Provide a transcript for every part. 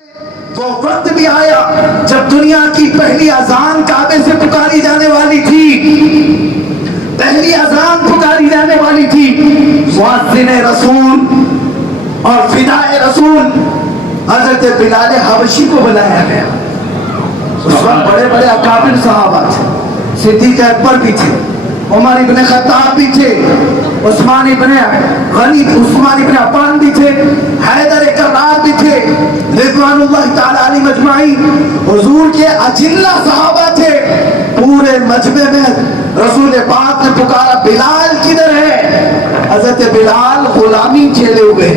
وہ وقت بھی آیا جب دنیا کی پہلی اذان کعبے سے پکاری جانے والی تھی، پہلی اذان پکاری جانے والی تھی، مؤذن رسول اور فدائے رسول حضرت بلال حبشی کو بلایا گیا۔ اس وقت بڑے بڑے اکابر صحابہ تھے، صدیق اکبر بھی تھے، عمر ابن خطاب بھی تھے، عثمان ابن عفان بھی تھے، حیدر کرار بھی تھے، رضوان اللہ تعالی علیہ مجمعین، حضور کے اجلہ صحابہ تھے۔ پورے مجمع میں رسول پاک نے پکارا بلال کدھر ہے؟ حضرت بلال غلامی جھیلے ہوئے،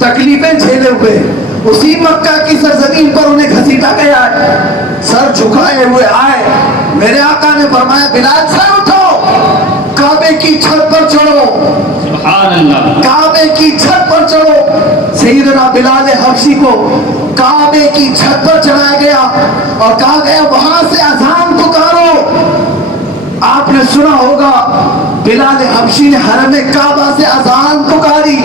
تکلیفیں جھیلے ہوئے، اسی مکہ کی سرزمین پر انہیں گھسیٹا گیا ہے، سر جھکائے ہوئے آئے۔ میرے آقا نے فرمایا بلال سر اٹھو، کعبے کی چھت پر چڑھو، سبحان اللہ، کعبے کی چھت پر چڑھو۔ سیدنا بلال حبشی کو کعبے کی چھت پر چڑھایا گیا اور کہا گیا وہاں سے اذان پکارو۔ آپ نے سنا ہوگا بلال حبشی نے حرم کعبہ سے اذان پکاری۔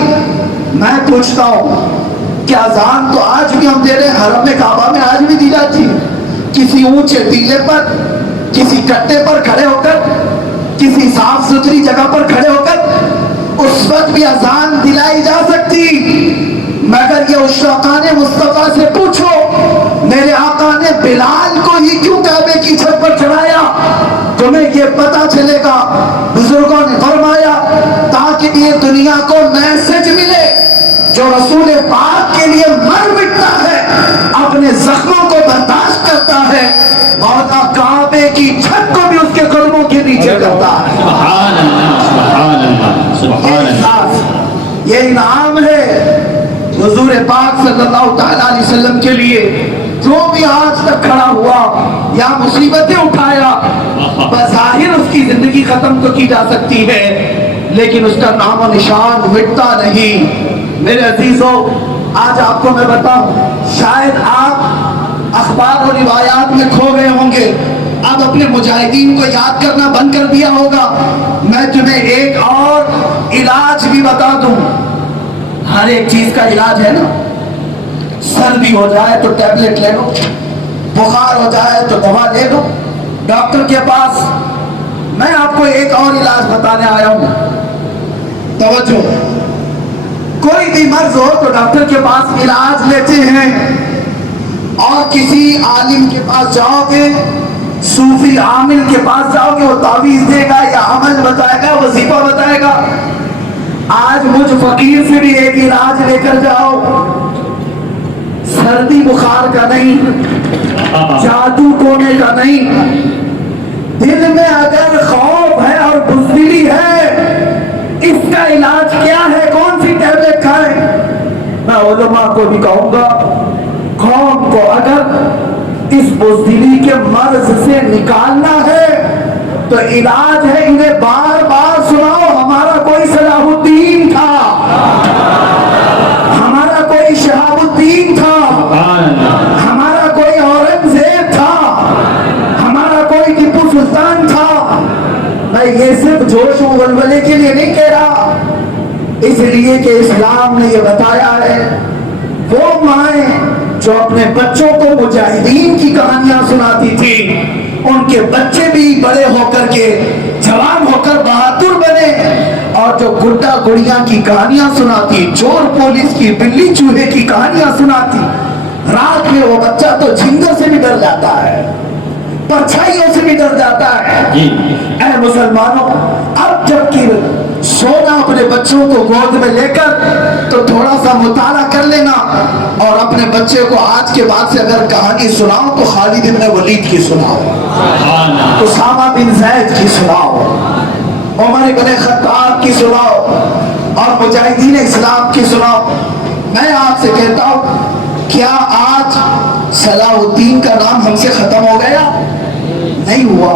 میں پوچھتا ہوں کہ اذان تو آج بھی ہم دے رہے ہیں، حرم کعبہ میں آج بھی دی جاتی ہے، کسی اونچے ٹیلے پر، کسی کٹے پر کھڑے ہو کر، کسی صاف ستھری جگہ پر کھڑے ہو کر اس وقت بھی اذان دلائی جا سکتی۔ مگر یہ عشاقان مصطفیٰ سے پوچھو میرے آقا نے بلال کو ہی کیوں کعبے کی چھت پر چڑھایا؟ تمہیں یہ پتا چلے گا، بزرگوں نے فرمایا تاکہ یہ دنیا کو میسج ملے، جو رسول پاک کے لیے مر مٹتا ہے، اپنے زخموں کو برداشت کرتا ہے، مولا کعبے کی چھت کو بھی اس کے قدموں کے نیچے کرتا ہے۔ سبحان اللہ، سبحان اللہ، سبحان اللہ۔ یہ انعام ہے حضور پاک صلی اللہ تعالی علیہ وسلم کے لیے۔ جو بھی آج تک کھڑا ہوا یا مصیبتیں اٹھایا، بظاہر اس کی زندگی ختم تو کی جا سکتی ہے لیکن اس کا نام و نشان مٹتا نہیں۔ میرے عزیزوں، آج آپ کو میں بتاؤں، شاید آپ اخبار و روایات میں کھو گئے ہوں گے، اب اپنے مجاہدین کو یاد کرنا بند کر دیا ہوگا۔ میں تمہیں ایک اور علاج بھی بتا دوں۔ ہر ایک چیز کا علاج ہے نا، سردی ہو جائے تو ٹیبلٹ لے لو، بخار ہو جائے تو دوا لے لو ڈاکٹر کے پاس۔ میں آپ کو ایک اور علاج بتانے آیا ہوں، توجہ۔ کوئی بھی مرض ہو تو ڈاکٹر کے پاس علاج لیتے ہیں، اور کسی عالم کے پاس جاؤ گے، صوفی عامل کے پاس جاؤ گے، وہ تعویذ دے گا یا عمل بتائے گا، وظیفہ بتائے گا۔ آج مجھ فقیر سے بھی ایک علاج لے کر جاؤ، سردی بخار کا نہیں، جادو ٹونے کا نہیں، دل میں اگر خوف ہے اور بزدلی ہے، اس کا علاج کیا ہے؟ کون سی ٹیبلٹ کھائیں؟ میں علماء کو بھی کہوں گا، قوم کو اگر اس بزدلی کے مرض سے نکالنا ہے تو علاج ہے انہیں بار بار سناؤ، ہمارا کوئی صلاح الدین تھا، ہمارا کوئی شہاب الدین تھا، ہمارا کوئی اورنگزیب تھا، ہمارا کوئی ٹیپو سلطان تھا۔ میں یہ صرف جوش و ولولے کے لیے نہیں کہہ رہا، اس لیے کہ اسلام نے یہ بتایا ہے وہ مائیں جو اپنے بچوں کو مجاہدین کی کہانیاں سناتی تھی، ان کے بچے بھی بڑے ہو کر کے جوان ہو کر بہادر بنے، اور جو گڈا گڑیاں کی کہانیاں سناتی، چور پولیس کی، بلی چوہے کی کہانیاں سناتی، رات میں وہ بچہ تو جھینگوں سے بھی ڈر جاتا ہے، پرچھائیوں سے بھی ڈر جاتا ہے۔ اے مسلمانوں، اب جب کہ سونا اپنے بچوں کو گود میں لے کر تو تھوڑا سا مطالعہ کر لینا، اور اپنے بچے کو آج کے بعد سے اگر کہانی سناؤ تو خالد بن ولید کی سناؤ، اسامہ بن زید کی سناؤ، عمر بن خطاب کی سناؤ، اور مجاہدین اسلام کی سناؤ۔ میں آپ سے کہتا ہوں، کیا آج صلاح الدین کا نام ہم سے ختم ہو گیا؟ نہیں ہوا۔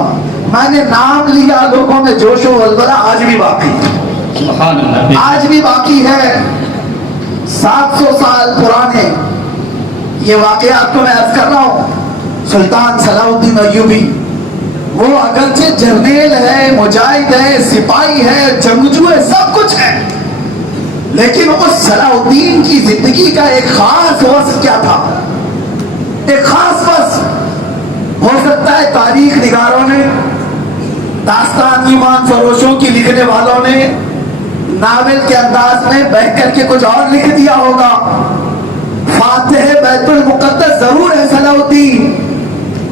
میں نے نام لیا، لوگوں میں جوش و ولولہ آج بھی باقی ہے، آج بھی باقی ہے۔ 700 سال پرانے یہ واقعات کو میں عرض کر رہا ہوں۔ سلطان صلاح الدین ایوبی، وہ اگرچہ جرنیل ہے، مجاہد ہے، سپاہی ہے، جنگجو ہے، سب کچھ ہے، لیکن اس صلاح الدین کی زندگی کا ایک خاص وصف کیا تھا؟ ہو سکتا ہے تاریخ نگاروں نے، داستان ایمان فروشوں کی لکھنے والوں نے ناول کے انداز میں بہہ کر کے کچھ اور لکھ دیا ہوگا. فاتح بیت المقدس ضرور ہے صلاح الدین،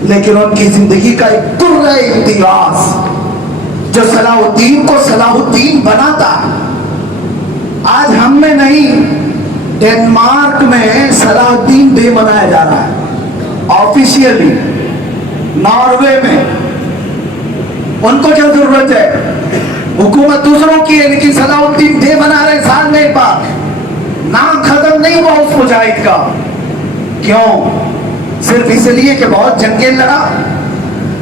لیکن ان کی زندگی کا ایک درہ امتیاز جو صلاح الدین کو صلاح الدین بناتا ہے. آج ہم میں نہیں، ڈنمارک میں صلاح الدین ڈے منایا جا رہا ہے آفیشیلی. ناروے میں ان کو کیا ضرورت ہے؟ حکومت دوسروں کی ہے، لیکن صلاح الدین ڈے منا رہے سال میں ایک بار. نام ختم نہیں ہوا اس مجاہد کا. کیوں؟ صرف اس لیے کہ بہت جنگیں لڑا،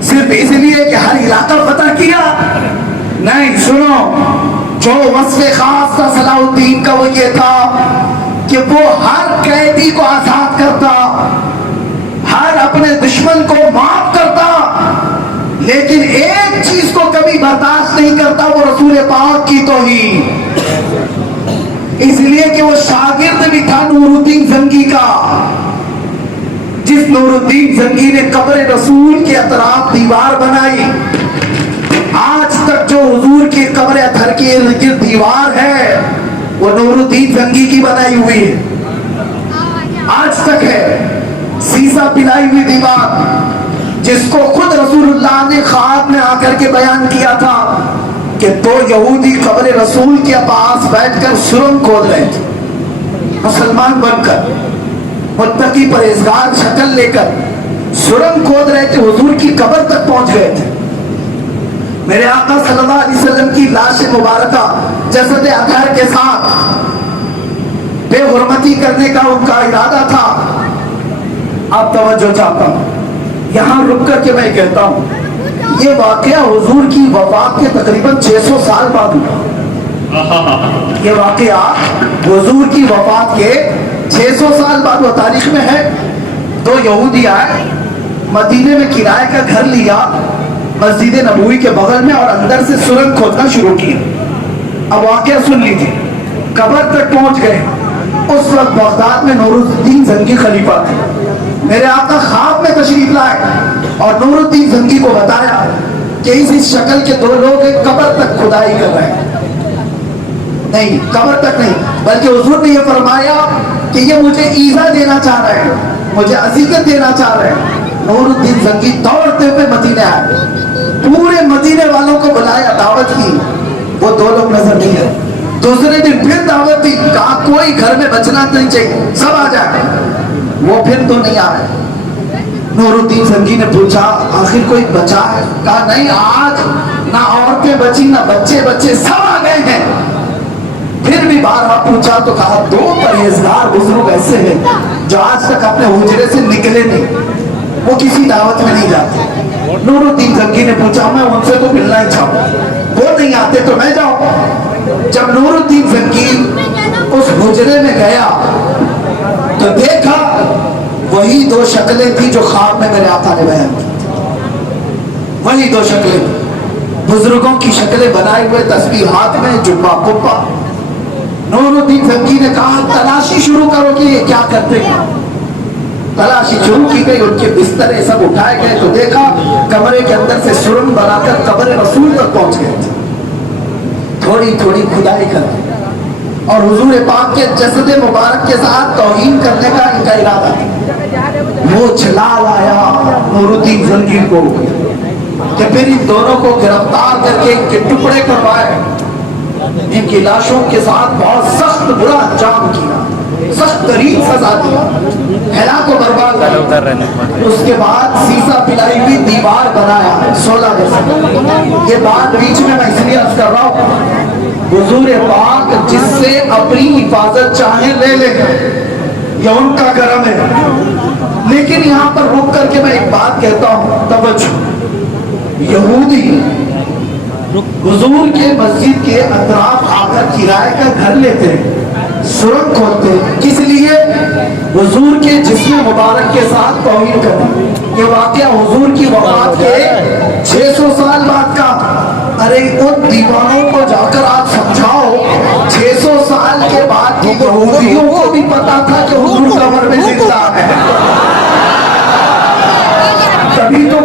صرف اس لیے کہ ہر علاقہ فتح کیا؟ نہیں، سنو، جو وصف خاص تھا صلاح الدین کا وہ یہ تھا کہ وہ ہر قیدی کو آزاد کرتا، ہر اپنے دشمن کو معاف کرتا، لیکن ایک چیز کو کبھی برداشت نہیں کرتا، وہ رسول پاک کی توہین. اس لیے کہ وہ شاگرد بھی تھا نور الدین زنگی کا، جس نور الدین زنگی نے قبر رسول کے اطراف دیوار بنائی. آج تک جو حضور کی قبر اطہر کی ارد گرد دیوار ہے وہ نور الدین زنگی کی بنائی ہوئی ہے، آج تک ہے. سیسا پلائی ہوئی دیوار جس کو خود رسول اللہ نے خواب میں آ کر کے بیان کیا تھا کہ دو یہودی قبر رسول کے پاس بیٹھ کر سرنگ کھود رہے تھے، مسلمان بن کر، متقی پرہیزگار شکل لے کر سرنگ کھود رہے تھے، حضور کی قبر تک پہنچ گئے تھے. میرے آقا صلی اللہ علیہ وسلم کی لاش مبارکہ جسد اطہر کے ساتھ بے حرمتی کرنے کا ان کا ارادہ تھا. آپ توجہ چاہتا ہوں، یہاں رک کر کے میں کہتا ہوں یہ واقعہ حضور کی وفات کے تقریباً 600 سال بعد ہوا. یہ واقعہ حضور کی وفات کے 600 سال بعد وہ تاریخ میں ہے. دو یہودی آئے، مدینے میں کرائے کا گھر لیا مسجد نبوی کے بغل میں، اور اندر سے سرنگ کھودنا شروع کیا. اب واقعہ سن لیجیے. قبر تک پہنچ گئے. اس وقت بغداد میں نور الدین زنگی خلیفہ تھے. میرے آقا خواب میں تشریف لائے اور نور الدین زنگی کو بتایا کہ اس شکل کے دو لوگ قبر تک کھدائی کر رہے ہیں. نہیں، قبر تک نہیں، بلکہ حضور نے یہ فرمایا کہ یہ مجھے ایذا دینا چاہ رہے ہیں، مجھے اذیت دینا چاہ رہے ہیں. نور الدین زنگی دوڑتے ہوئے مدینے آئے، پورے مدینے والوں کو بلایا، دعوت کی. وہ دو لوگ نظر نہیں آئے. دوسرے دن پھر دعوت دی، کہا کوئی گھر میں بچنا نہیں چاہیے، سب آ جائے. وہ پھر تو نہیں آ رہے. نور الدین زنگی نے پوچھا آخر کوئی بچا ہے؟ کہا نہیں، آج نہ عورتیں بچی نہ بچے بچے، سب آ گئے ہیں. پھر بھی بارہا پوچھا تو کہا دو پرہیزگار بزرگ ایسے ہیں جو آج تک اپنے حجرے سے نکلے نہیں، وہ کسی دعوت میں نہیں جاتے. نور الدین زنگی نے پوچھا میں ان سے تو ملنا ہی چاہوں، وہ نہیں آتے تو میں جاؤں. جب نور الدین زنگی اس حجرے میں گیا تو دیکھا وہی دو شکلیں تھی جو خواب میں میرے آقا نے بیان کی. وہی دو شکلیں، بزرگوں کی شکلیں بنائے ہوئے، تسبیح ہاتھ میں، جبہ کپا. نور الدین زنگی نے کہا تلاشی شروع کرو کہ یہ کیا کرتے ہیں. تلاشی شروع کی گئی، ان کے بسترے سب اٹھائے گئے تو دیکھا کمرے کے اندر سے سرنگ بنا کر قبر رسول تک پہنچ گئے تھے. تھوڑی تھوڑی کھدائی کر دی اور حضور پاک کے جسد مبارک کے ساتھ توہین کرنے کا ان کا ارادہ تھا. وہ جلال آیا نور الدین زنگی کو کہ پھر ان دونوں کو گرفتار کر کے ان کے ٹکڑے کروائے، ان کی لاشوں کے ساتھ بہت سخت برا انجام کیا، سخت ترین سزا دی، ہلاک و برباد کر. اس کے بعد سیسا پلائی ہوئی دیوار بنایا 16 دسمبر. یہ بات بیچ میں اس لیے عرض کر رہا ہوں، حضور پاک جس سے اپنی حفاظت چاہیں لے لے، یہ ان کا کرم ہے. لیکن یہاں پر رک کر کے میں ایک بات کہتا ہوں، توجہ. یہودی حضور کے مسجد کے اطراف آ کر کرائے کا گھر لیتے ہیں، سرنگ کھودتے ہیں، کس لیے؟ حضور کے جسم مبارک کے ساتھ توہین کرنا. یہ واقعہ حضور کی وفات کے 600 سال بعد کا. ارے ان دیوانوں کو جا کر آپ سمجھاؤ 600 سال کے بعد کی یہودیوں کو بھی پتا تھا کہ حضور قبر میں زندہ ہے. تبھی تو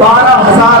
12,000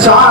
4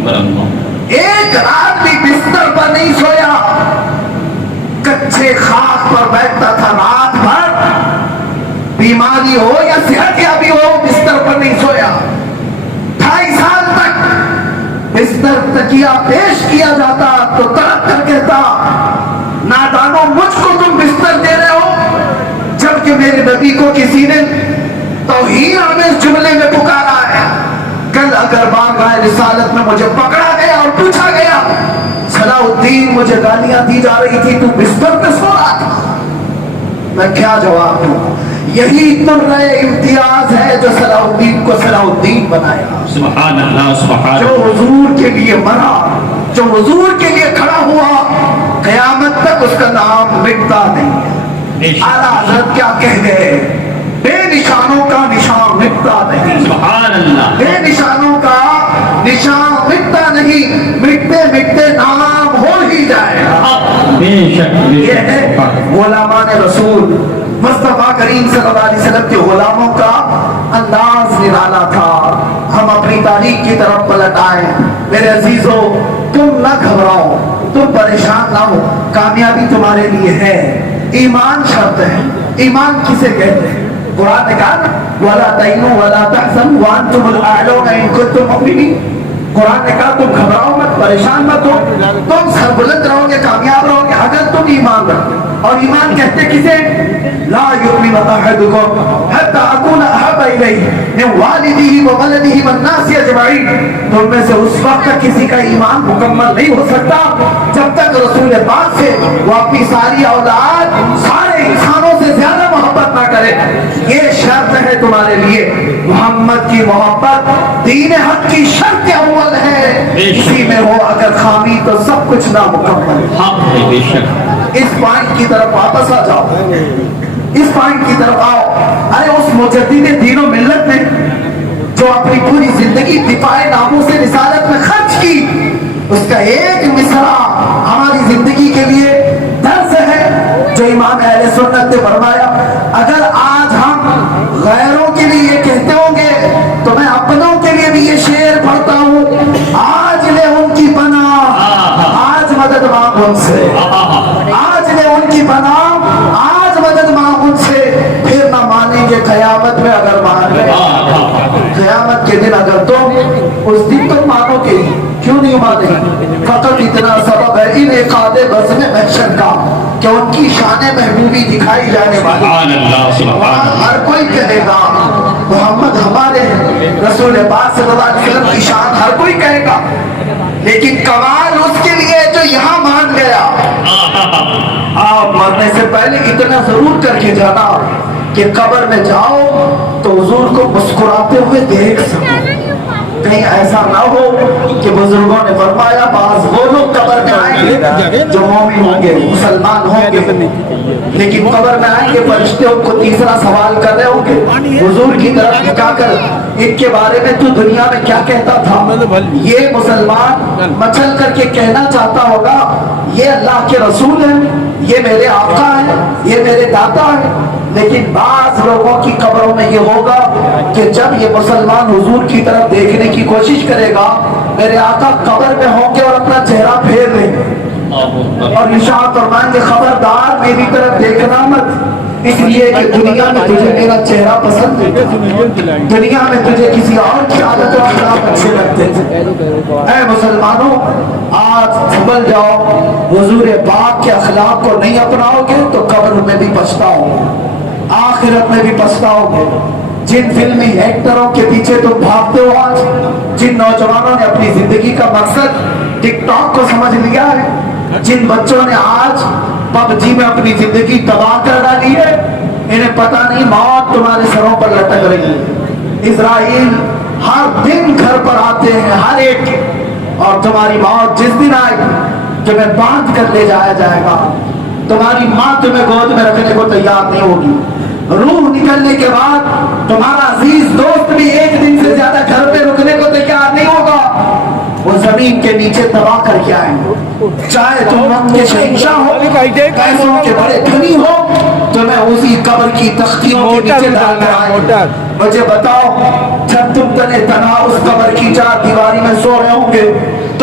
اکبر اللہ. ایک رات بھی بستر پر نہیں سویا, کچے خاک پر بیٹھتا تھا رات بھر, بیماری ہو یا صحت یابی ہو بستر پر نہیں سویا. 2.5 سال تک بستر تکیہ پیش کیا جاتا تو تڑپ کر کہتا, نادانو مجھ کو تم بستر دے رہے ہو, جبکہ میرے نبی کو کسی نے توہین آمیز جملے میں پکارا ہے. کل اگر بارگاہ رسالت میں مجھے پکڑا گیا اور پوچھا گیا, صلاح الدین مجھے گالیاں دی جا رہی تھی, تو بستر پہ سو رہا تھا, میں کیا جواب دوں؟ یہی ترے امتیاز ہے جو صلاح الدین کو صلاح الدین بنایا. سبحان اللہ سبحان جو حضور کے لیے مرا, جو حضور کے لیے کھڑا ہوا, قیامت تک اس کا نام مٹتا نہیں ہے. اعلیٰ حضرت کیا کہہ گئے, بے نشانوں کا نشان مٹتا نہیں. سبحان اللہ. بے نشانوں کا نشان مٹتا نہیں, مٹتے مٹتے نام ہو ہی جائے گا. بے شک یہ ہے غلامان رسول. مصطفیٰ کریم صلی اللہ علیہ وسلم کے غلاموں کا انداز نرالا تھا. ہم اپنی تاریخ کی طرف پلٹ آئے. میرے عزیزو, تم نہ گھبراؤ, تم پریشان نہ ہو, کامیابی تمہارے لیے ہے. ایمان شرط ہے. ایمان کسے کہتے ہیں؟ قرآن نے کہا وَلَا تَهِنُوا وَلَا تَحْزَنُوا وَأَنْتُمُ الْأَعْلَوْنَ إِن كُنتُم مُؤْمِنِينَ. قرآن نے کہا تم گھبراؤ مت, پریشان مت ہو, تم سربلند رہو گے, کامیاب رہو گے اگر تم ایمان رکھو. اور ایمان کہتے کسے؟ لا يؤمن احدكم حتى اكون احب اليه من والده وولده والناس اجمعين. تم میں سے اس وقت تک کسی کا ایمان مکمل نہیں ہو سکتا جب تک رسول پاک سے وہ اپنی ساری اولاد, سارے انسانوں سے زیادہ محبت نہ کرے. یہ شرط ہے تمہارے لیے. محمد کی محبت دین حق کی شرط اول ہے. اسی میں ہو اگر خامی تو سب کچھ نامکمل. حق ہے بے شک. اس پوائنٹ کی طرف واپس آ جاؤ, اس پوائنٹ کی طرف آؤ. ارے اس مجدد دین و ملت نے جو اپنی پوری زندگی دفاع ناموس رسالت میں خرچ کی, اس کا ایک مصرع ہماری زندگی کے لیے درس ہے جو امام اہل سنت نے فرمایا. اگر آج ہم غیروں کے لیے یہ کہتے ہوں گے تو میں اپنوں کے لیے بھی یہ شعر پڑھتا ہوں, آج لے ان کی پناہ, آج مدد مانگ ان سے, آج لے ان کی پناہ, آج مدد مانگ ان سے. پھر نہ مانیں گے قیامت میں اگر مان لیں. قیامت کے دن اگر تم اس دن تم مانو گے, کیوں نہیں مانیں؟ فقط اتنا سبب ہے ان اقاد بزم محشر کا کہ ان کی شان محبوبی دکھائی جانے والی. سبحان اللہ سبحان اللہ. ہر کوئی کہے گا محمد ہمارے ہیں, رسول پاک صلی اللہ علیہ وسلم کی شان ہر کوئی کہے گا, لیکن کمال اس کے لیے جو یہاں مان گیا. آپ مرنے سے پہلے اتنا ضرور کر کے جانا کہ قبر میں جاؤ تو حضور کو مسکراتے ہوئے دیکھ سکو. کہیں ایسا نہ ہو کہ بزرگوں نے فرمایا بعض وہ لوگ قبر میں آئیں گے جو مومن ہوں گے, مسلمان ہوں گے, لیکن قبر میں آئیں گے فرشتے ان کو تیسرا سوال کر رہے ہوں گے حضور کی طرف دکھا کر, ان کے بارے میں تو دنیا میں کیا کہتا تھا؟ یہ مسلمان مچل کر کے کہنا چاہتا ہوگا یہ اللہ کے رسول ہیں, یہ میرے آقا ہیں, یہ میرے داتا ہیں. لیکن بعض لوگوں کی قبروں میں یہ ہوگا کہ جب یہ مسلمان حضور کی طرف دیکھنے کی کوشش کرے گا, میرے آقا قبر میں ہوں گے اور اپنا چہرہ پھیر لیں گے اور ارشاد فرمائیں گے خبردار میری طرف دیکھنا مت, اس لیے کہ دنیا میں تجھے میرا چہرہ پسند ہے, دنیا میں تجھے کسی اور کی عادت و اخلاق اچھے لگتے تھے. اے مسلمانوں, آج سنبھل جاؤ, حضور پاک کے اخلاق کو نہیں اپناؤ گے تو قبر میں بھی پچھتاؤ گے, آخرت میں بھی پچھتاؤ گے. جن فلمی ایکٹروں کے پیچھے تم بھاگتے ہو, آج جن نوجوانوں نے اپنی زندگی کا مقصد ٹک ٹاک کو سمجھ لیا ہے, جن بچوں نے آج پب جی میں اپنی زندگی تباہ کر ڈالی ہے, انہیں پتہ نہیں موت تمہارے سروں پر لٹک رہی ہے. اسرائیل ہر دن گھر پر آتے ہیں ہر ایک کے, اور تمہاری موت جس دن آئے تمہیں باندھ کر لے جایا جائے گا. تمہاری ماں تمہیں گود میں رکھنے کو تیار نہیں ہوگی. روح نکلنے کے بعد تمہارا عزیز دوست بھی ایک دن سے زیادہ گھر پہ رکنے کو تیار نہیں ہوگا. وہ زمین کے نیچے دبا کر کے آئیں گے. چاہے تم وقت کے شہنشاہ ہو, پیسوں کے بڑے دھنی ہو, تمہیں اسی قبر کی تختیوں کے نیچے ڈال کر آئیں گے. مجھے بتاؤ, جب تم تنے تنہا اس قبر کی چار دیواری میں سو رہے ہوں گے,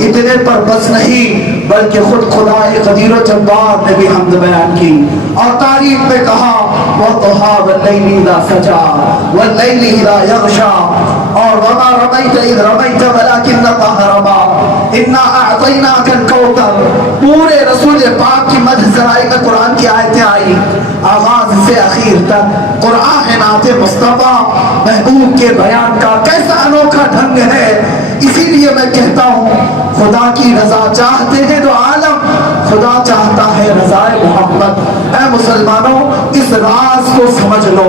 اتنے پر بس نہیں بلکہ خود خدا قدیر و جبار نے بھی حمد بیان کی اور تعریف میں کہا وَالضُّحَىٰ وَاللَّيْلِ إِذَا سَجَىٰ وَاللَّيْلِ إِذَا يَغْشَىٰ اور وَمَا رَمَيْتَ إِذْ رَمَيْتَ وَلَٰكِنَّ اللَّهَ رَمَىٰ إِنَّا أَعْطَيْنَاكَ الْكَوْثَرَ پورے رسول پاک کی مدح ذرائع میں قرآن کی آیتیں آئی آغاز سے اخیر تک قرآن نعت مصطفیٰ محبوب کے بیان کا کیسا انوکھا ڈھنگ ہے اسی لیے میں کہتا ہوں خدا کی رضا چاہتے ہیں تو عالم خدا چاہتا ہے رضا محمد اے مسلمانوں اس راز کو سمجھ لو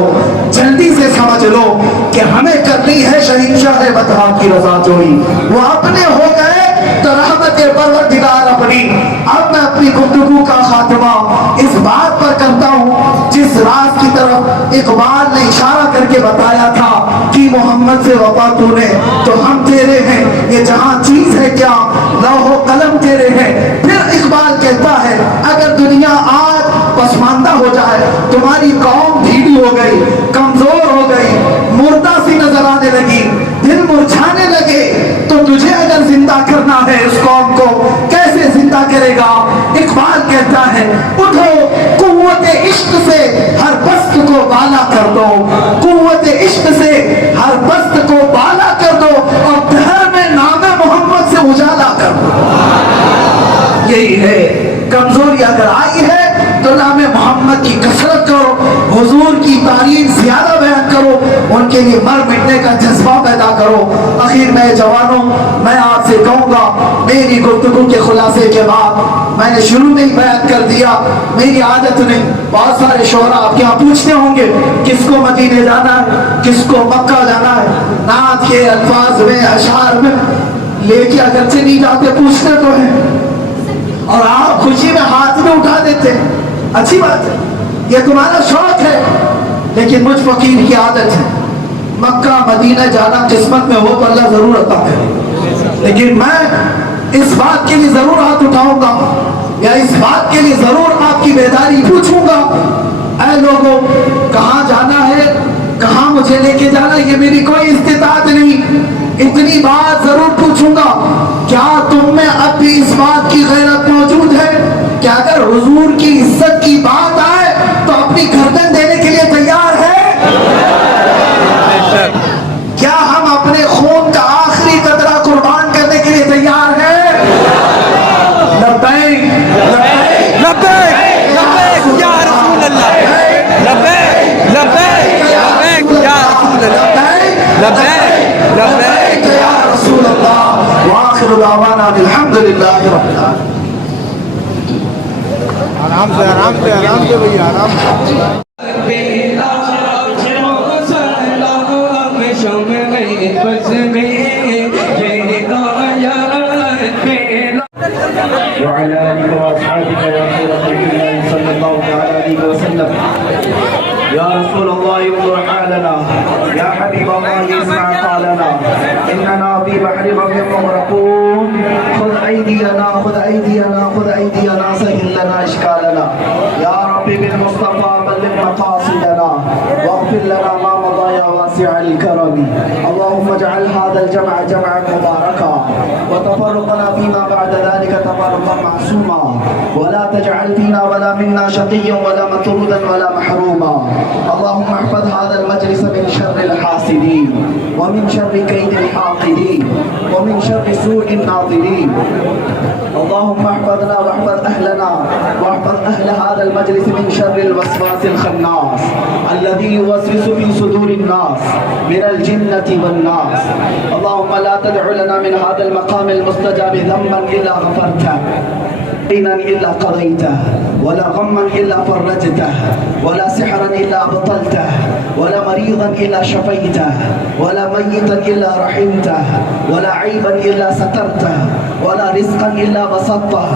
جلدی سے سمجھ لو کہ ہمیں کرنی ہے شہنشاہ بطحا کی رضا جوئی وہ اپنے ہو گئے تو رحمت پروردگار اپنی اب میں اپنی گفتگو کا خاتمہ اس بات پر کرتا ہوں جس راز کی طرف اقبال نے اشارہ کر کے بتایا تھا کہ محمد سے وفا تو نے تو ہم تیرے ہیں یہ جہاں چیز ہے کیا لوح و قلم تیرے ہیں پھر اقبال کہتا ہے اگر دنیا آج پسماندہ ہو جائے تمہاری قوم ڈھیلی ہو گئی کمزور ہو گئی مردہ سی نظر آنے لگی دل مرجھانے لگے تو تجھے اگر زندہ کرنا ہے اس قوم کو کیسے زندہ کرے گا اقبال کہتا ہے اٹھو قوت عشق سے ہر پست کو بالا کر دو قوت عشق سے ہر پست کو بالا کر دو اور دہر میں نام محمد سے اجالا کر دو یہی ہے کمزوری اگر آئی ہے تو نام محمد کی کثرت کرو حضور کی تعریف زیادہ بیان کرو ان کے لیے مر مٹنے کا جذبہ پیدا کرو اخیر میں جوانوں میں آپ سے کہوں گا میری گفتگو کے خلاصے کے بعد میں نے شروع میں ہی بیان کر دیا میری عادت نہیں بہت سارے شعراء آپ کے یہاں پوچھتے ہوں گے کس کو مدینے جانا ہے کس کو مکہ جانا ہے نعت کے الفاظ میں اشعار میں لے کے اگرچہ نہیں جاتے پوچھتے تو ہیں اور آپ خوشی میں ہاتھ میں اٹھا دیتے اچھی بات ہے یہ تمہارا شوق ہے لیکن مجھ فقیر کی عادت ہے مکہ مدینہ جانا قسمت میں ہو تو اللہ ضرور عطا کرے لیکن میں اس بات کے لیے ضرور ہاتھ اٹھاؤں گا یا اس بات کے لیے ضرور آپ کی بیداری پوچھوں گا اے لوگوں کہاں جانا ہے کہاں مجھے لے کے جانا ہے یہ میری کوئی استطاعت نہیں اتنی بات ضرور پوچھوں گا کیا تم میں اب بھی اس بات کی غیرت موجود ہے کہ اگر حضور کی عزت کی بات آئے تو اپنی گردن دینے کے لیے تیار ہے کیا ہم اپنے خون کا آخری قطرہ قربان کرنے کے لیے تیار ہیں لبیک لبیک لبیک لبیک یا رسول اللہ لبیک لبیک لبیک یا رسول اللہ لبیک لبیک یا رسول اللہ وآخر دعوانا الحمدللہ رب العالمین آرام سے آرام سے آرام سے بھئی آرام سے وعلى آله وأصحابه يا خير خلق الله صلى الله عليه وسلم يا رسول الله انظر حالنا يا حبيب الله اسمع قالنا إننا في بحر غم مغرقون خذ أيدينا خذ أيدينا خذ أيدينا سهل لنا إشكالنا يا ربي بالمصطفى بلغ مقاصدنا واغفر لنا ما مضى يا واسع الكرم اللهم اجعل هذا الجمع جمعا مباركا وتفرقنا فيما بعد ذلك تفرقا معصوما ولا تجعل فينا ولا منا شقيا ولا مطرودا ولا محروما اللهم احفظ هذا المجلس من شر الحاسدين ومن شر كيد الحاقدين ومن شر سوء الناظرين اللهم احفظنا واحفظ أهلنا واحفظ أهل هذا المجلس من شر الوسواس الخناس الذي يوسوس في صدور الناس من الجنة والناس اللهم لا تدع لنا من هذا المقام المستجاب ذنبا إلا غفرته دينا إلا قضيته ولا غما إلا فرجته ولا سحرا إلا أبطلته ولا مريضا إلا شفيته ولا ميتا إلا رحمته ولا عيبا إلا سترته ولا رزقا إلا بسطته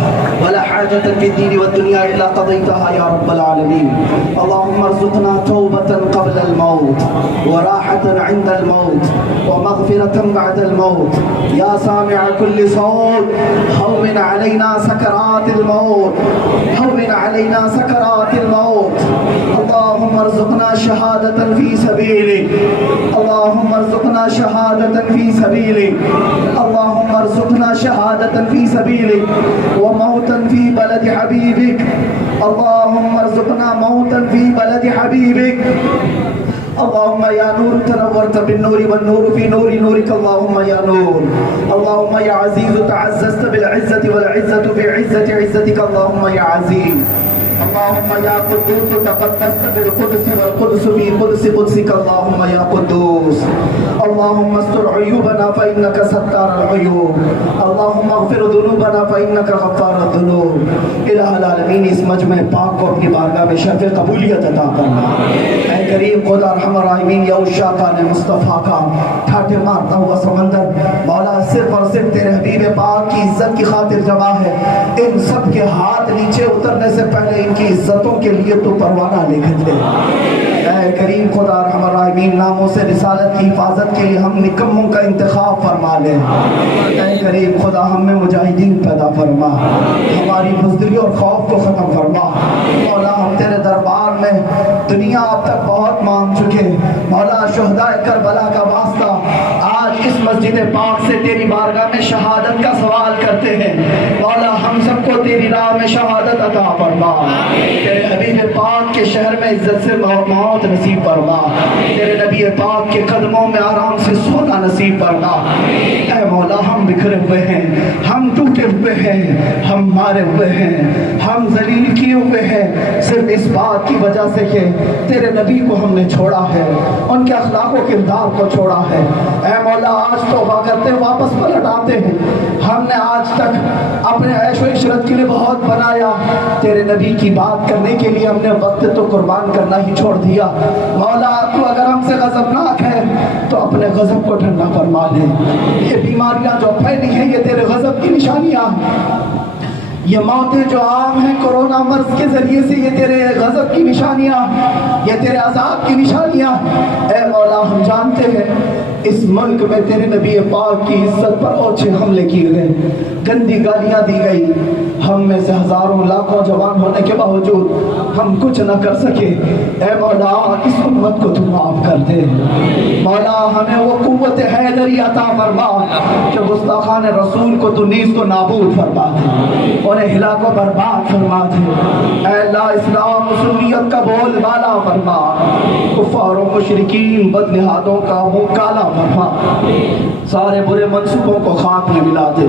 ولا حاجة في الدين والدنيا إلا قضيتها يا رب العالمين اللهم ارزقنا توبة قبل الموت وراحة عند الموت ومغفرة بعد الموت يا سامع كل صوت هون علينا سكرات الموت هون علينا سكرات الموت اللهم ارزقنا شهادة في سبيلك اللهم ارزقنا شهادة في سبيلك اللهم ارزقنا شهادة في سبيلك وموتا في بلد حبيبك اللهم ارزقنا موتا في بلد حبيبك اللهم يا نور تنورت بالنور والنور في نور نورك اللهم يا نور اللهم يا عزيز تعززت بالعزة والعزة بعزة عزتك اللهم يا عزيز اللهم يا قدوس تقدست بالقدس والقدس في قدس قدسك اللهم يا قدوس اللهم استر عيوبنا فإنك ستار العيوب اللهم اغفر ذنوبنا فإنك غفار الذنوب الہ العالمین اس مجمع پاک کو اپنی بارگاہ میں شرف قبولیت عطا فرما اے کریم خدا ارحم الراحمین یا عشاقان مصطفیٰ کا ٹھاٹھے مارتا ہوا سمندر مولا صرف اور صرف تیرے حبیب پاک کی عزت کی خاطر جمع ہے ان سب کے ہاتھ نیچے اترنے سے پہلے ان کی عزتوں کے لیے تو پروانہ لکھ دے اے کریم خدا ارحم الراحمین ناموں سے رسالت کی حفاظت کے لیے ہم نکموں کا انتخاب فرما لے اے کریم خدا ہم میں مجاہدین پیدا فرما ہماری بزدلی اور خوف کو ختم فرما مولا ہم تیرے دربار میں دنیا اب تک بہت مانگ چکے مولا شہداء کربلا کا واسطہ آج اس مسجد پاک سے تیری بارگاہ میں شہادت کا سوال کرتے ہیں مولا ہم سب کو تیری راہ میں شہادت عطا فرما تیرے حبیب پاک کے شہر میں عزت سے موت نصیب فرما تیرے نبی پاک کے قدموں میں آرام سے سونا نصیب فرما اے مولا ہم بکھرے ہوئے ہیں ہم ٹوٹے ہوئے ہیں ہم مارے ہوئے ہیں ہم ذلیل کیے ہوئے ہیں صرف اس بات کی وجہ سے کہ تیرے نبی کو ہم نے چھوڑا ہے ان کے اخلاق و کردار کو چھوڑا ہے اے مولا آج توبہ کرتے واپس پلٹ آتے ہیں ہم نے آج تک اپنے عیش و عشرت کے لیے بہت بنایا تیرے نبی کی بات کرنے کے لیے ہم نے وقت تو قربان کرنا ہی چھوڑ دیا مولا تو اگر ہم سے غضبناک ہے تو اپنے غضب کو ٹھنڈا فرما لے یہ بیماریاں جو پھیلی ہیں یہ تیرے غضب کی نشانیاں یہ موتیں جو عام ہیں کرونا مرض کے ذریعے سے یہ تیرے غضب کی نشانیاں یہ تیرے عذاب کی نشانیاں اے مولا ہم جانتے ہیں اس ملک میں تیرے نبی پاک کی عزت پر اوچھے حملے کیے گئے گندی گالیاں دی گئی ہم میں سے ہزاروں لاکھوں جوان ہونے کے باوجود ہم کچھ نہ کر سکے اے مولا اس امت کو تو معاف کر دے مولا ہمیں وہ قوت حیدری عطا فرما کہ گستاخان رسول کو تو نیز کو نابود فرما دے انہیں ہلاک و برباد فرما دے اے اللہ اسلام و سنیت کا بول بالا فرما کفار و مشرکین بدنہادوں کا منہ کالا فرما سارے برے منصوبوں کو خاک میں ملا دے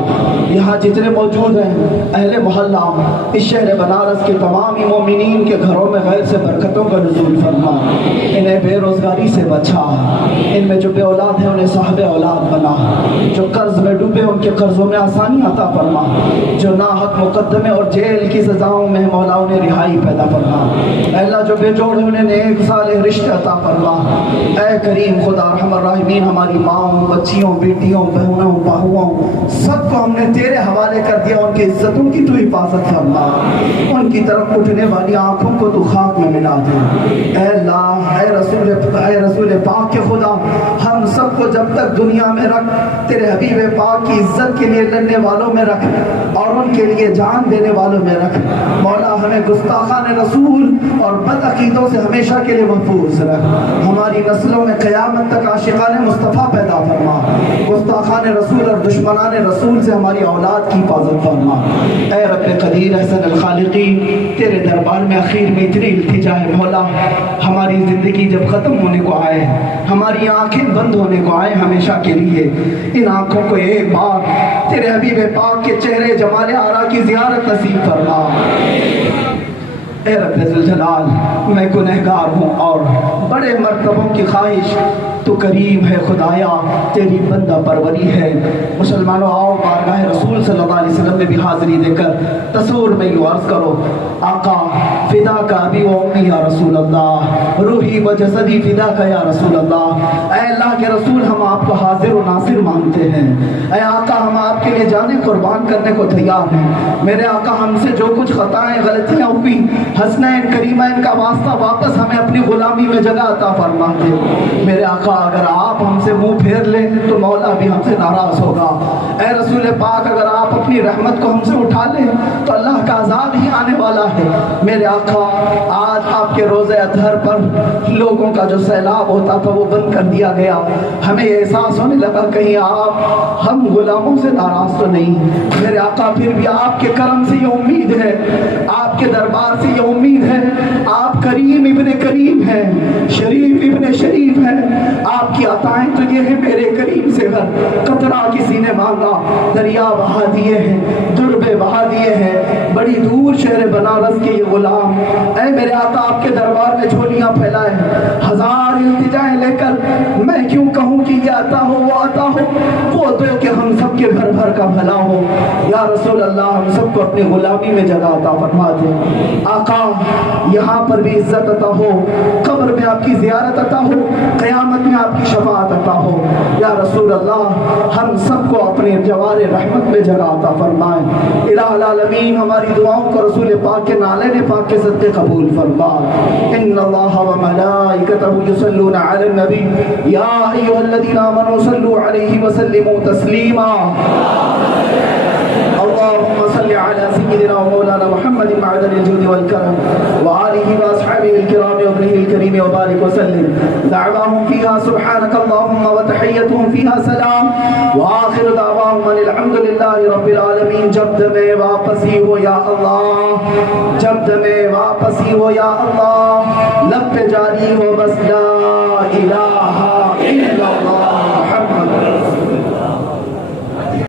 یہاں جتنے موجود ہیں اہل محلہ اس شہر بنارس کے تمام مومنین کے گھروں میں غیر سے برکتوں کا نزول فرما انہیں بے روزگاری سے بچا ان میں جو بے اولاد ہیں انہیں صاحب اولاد بنا جو قرض میں ڈوبے ان کے قرضوں میں آسانی عطا فرما جو ناحق مقدمے اور جیل کی سزاؤں میں مولا انہیں رہائی پیدا فرما اے اللہ جو بے جوڑ ہیں انہیں نیک صالح رشتے عطا فرما اے کریم خدا ارحم الراحمین ہماری ماؤں بچیوں بیٹیوں بہنوں باہوؤں سب کو ہم نے تیرے حوالے کر دیا ان کی عزتوں کی تو حفاظت فرما ان کی طرف اٹھنے والی آنکھوں کو تو خاک میں ملا دے اے اللہ اے رسول پاک کے خدا ہم سب کو جب تک دنیا میں رکھ تیرے حبیب پاک کی عزت کے لیے لڑنے والوں میں رکھ اور ان کے لیے جان دینے والوں میں رکھ مولا ہمیں گستاخان رسول اور بدعقیدوں سے ہمیشہ کے لیے محفوظ رکھ ہماری نسلوں میں قیامت تک عاشقان مصطفیٰ پیدا فرما گستاخان رسول اور دشمنان رسول سے ہماری اولاد کی حفاظت فرما اے رب قدیر احسن الخالقین تیرے دربار میں اخیر میں اتنی التجا ہے مولا ہماری زندگی جب ختم ہونے کو آئے ہماری آنکھیں بند ہونے کو آئے ہمیشہ کے لیے ان آنکھوں کو ایک بار تیرے حبیب پاک کے چہرے جمال آرا کی زیارت نصیب فرما اے رب ذوالجلال میں گنہگار ہوں اور بڑے مرتبوں کی خواہش تو کریم ہے خدایا تیری بندہ پروری ہے مسلمانوں آؤ بارگاہ رسول صلی اللہ علیہ وسلم میں بھی حاضری دے کر تصور میں یوں عرض کرو آقا فدا کا ابی و امی یا رسول اللہ روحی و جسدی فدا کا یا رسول اللہ اے اللہ کے رسول ہم آپ کو حاضر و ناصر مانتے ہیں اے آقا ہم آپ کے لیے جانیں قربان کرنے کو تیار ہیں میرے آقا ہم سے جو کچھ خطائیں غلطیاں ہوئی حسنین کریمین کا واسطہ واپس ہمیں اپنی غلامی میں جگہ عطا فرما دے میرے آقا اگر آپ ہم سے منہ پھیر لیں تو مولا بھی ہم سے ناراض ہوگا۔ اے رسول پاک اگر آپ اپنی رحمت کو ہم سے اٹھا لیں تو اللہ کا عذاب ہی آنے والا ہے۔ میرے آقا آج آپ کے روزے اطہر پر لوگوں کا جو سیلاب ہوتا تھا وہ بند کر دیا گیا۔ ہمیں یہ احساس ہونے لگا کہیں آپ ہم غلاموں سے ناراض تو نہیں۔ میرے آقا پھر بھی آپ کے کرم سے یہ امید ہے، آپ کے دربار سے یہ امید ہے، آپ کریم ابن کریم ہیں، شریف ابن شریف ہیں، آپ کی عطائیں تو یہ ہیں میرے کریم سے گھر قطرہ کسی نے مانگا دریا بہا دیے ہیں، دربے بہا دیے ہیں، بڑی دور شہر بنارس کے یہ غلام۔ اے میرے آقا آپ کے دربار میں جھولیاں پھیلائے، ہزار التجائیں لے کر میں کیوں کہوں کہ یہ عطا ہو وہ عطا ہو، وہ دو کہ ہم سب کے گھر بھر کا بھلا ہو۔ یا رسول اللہ ہم سب کو اپنی غلامی میں جگہ عطا فرما دے۔ آقا یہاں پر بھی عزت عطا ہو، قبر میں آپ کی زیارت عطا ہو، قیامت میں آپ کی شفاعت عطا ہو۔ یا رسول اللہ ہم سب کو اپنے جوار رحمت میں جگہ عطا فرمائے۔ الہ العالمین ہماری دعاؤں کو رسول پاک کے نالے پاک کے صدقے قبول فرما۔ ان اللہ و ملائکتہ یصلون علی النبی یا ایھا الذین آمنوا صلوا علیہ وسلموا تسلیما۔ اللهم صل على سيدنا ومولانا محمد معدن الجود والكرم وآله وأصحابه الكرام وابنه الكريم وبارك وسلم۔ دعواهم فيها سبحانك اللهم وتحيتهم فيها سلام وآخر دعواهم ان الحمد لله رب العالمین۔ جب دمیں واپسی ہو یا اللہ، جب دمیں واپسی ہو یا اللہ، لب پہ جاری ہو بس لا الہ